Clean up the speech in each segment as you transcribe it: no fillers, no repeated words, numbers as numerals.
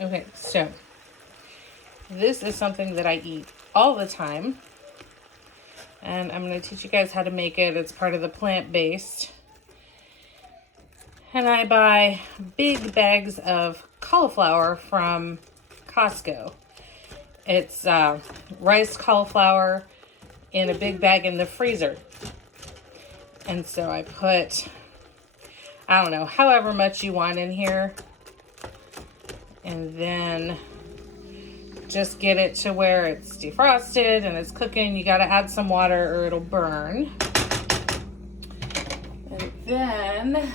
Okay, so this is something that I eat all the time. And I'm going to teach you guys how to make it. It's part of the plant-based. And I buy big bags of cauliflower from Costco. It's rice cauliflower in a big bag in the freezer. And so I put, I don't know, however much you want in here. And then just get it to where it's defrosted and it's cooking. You got to add some water or it'll burn. And then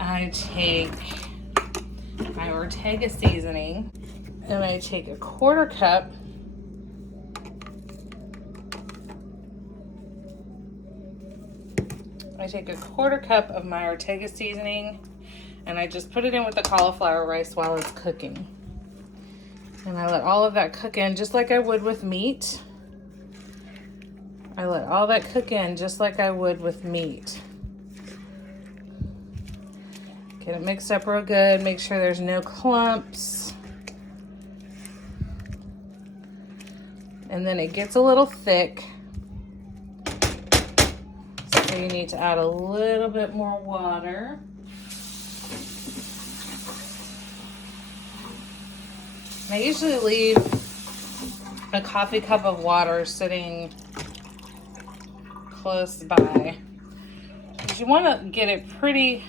I take my Ortega seasoning and I take a quarter cup of my Ortega seasoning and I just put it in with the cauliflower rice while it's cooking. And I let all of that cook in just like I would with meat. I let all that cook in just like I would with meat. Get it mixed up real good. Make sure there's no clumps. And then it gets a little thick. So you need to add a little bit more water. I usually leave a coffee cup of water sitting close by. Because you want to get it pretty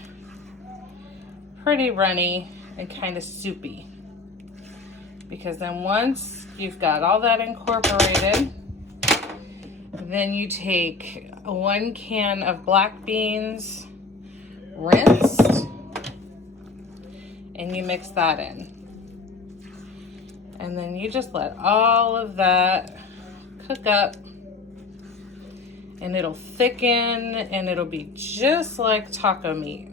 runny and kind of soupy. Because then once you've got all that incorporated, then you take 1 can of black beans, rinsed, and you mix that in. And then you just let all of that cook up and it'll thicken and it'll be just like taco meat.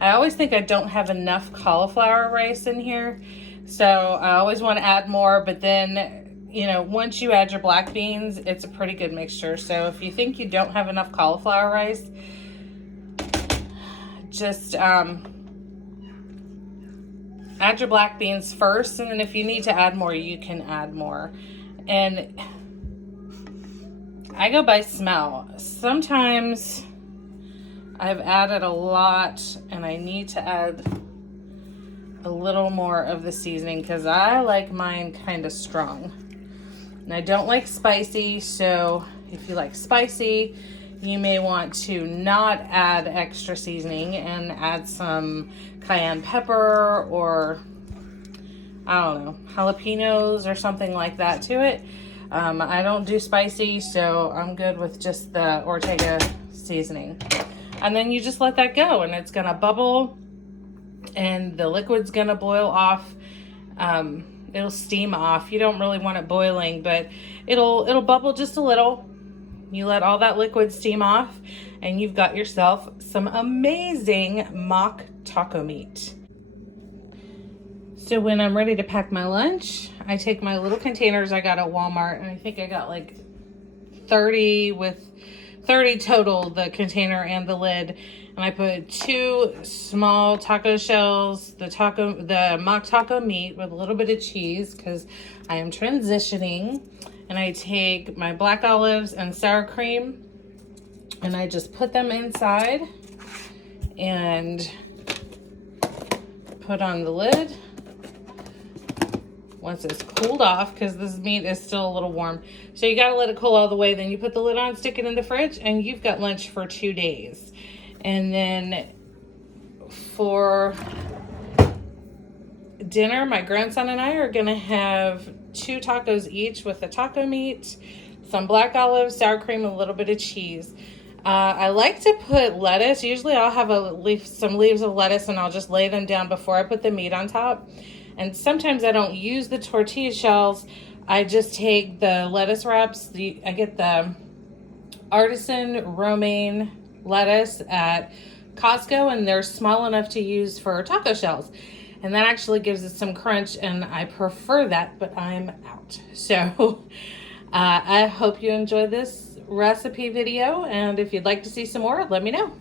I always think I don't have enough cauliflower rice in here, so I always want to add more, but then, you know, once you add your black beans, it's a pretty good mixture. So if you think you don't have enough cauliflower rice, just add your black beans first, and then if you need to add more, you can add more. And I go by smell. Sometimes I've added a lot and I need to add a little more of the seasoning because I like mine kind of strong. And I don't like spicy, so if you like spicy, you may want to not add extra seasoning and add some cayenne pepper or, I don't know, jalapenos or something like that to it. I don't do spicy, so I'm good with just the Ortega seasoning. And then you just let that go and it's gonna bubble and the liquid's gonna boil off. It'll steam off. You don't really want it boiling, but it'll bubble just a little. You let all that liquid steam off and you've got yourself some amazing mock taco meat. So when I'm ready to pack my lunch, I take my little containers I got at Walmart, and I think I got like 30 total, the container and the lid. And I put 2 small taco shells, the mock taco meat with a little bit of cheese because I am transitioning. And I take my black olives and sour cream and I just put them inside and put on the lid. Once it's cooled off, because this meat is still a little warm, so you gotta let it cool all the way. Then you put the lid on, stick it in the fridge, and you've got lunch for 2 days. And then for dinner, my grandson and I are gonna have 2 tacos each with the taco meat, some black olives, sour cream, and a little bit of cheese. I like to put lettuce. Usually I'll have some leaves of lettuce and I'll just lay them down before I put the meat on top. And sometimes I don't use the tortilla shells. I just take the lettuce wraps. I get the artisan romaine lettuce at Costco, and they're small enough to use for taco shells. And that actually gives it some crunch, and I prefer that, but I'm out. So I hope you enjoyed this recipe video, and if you'd like to see some more, let me know.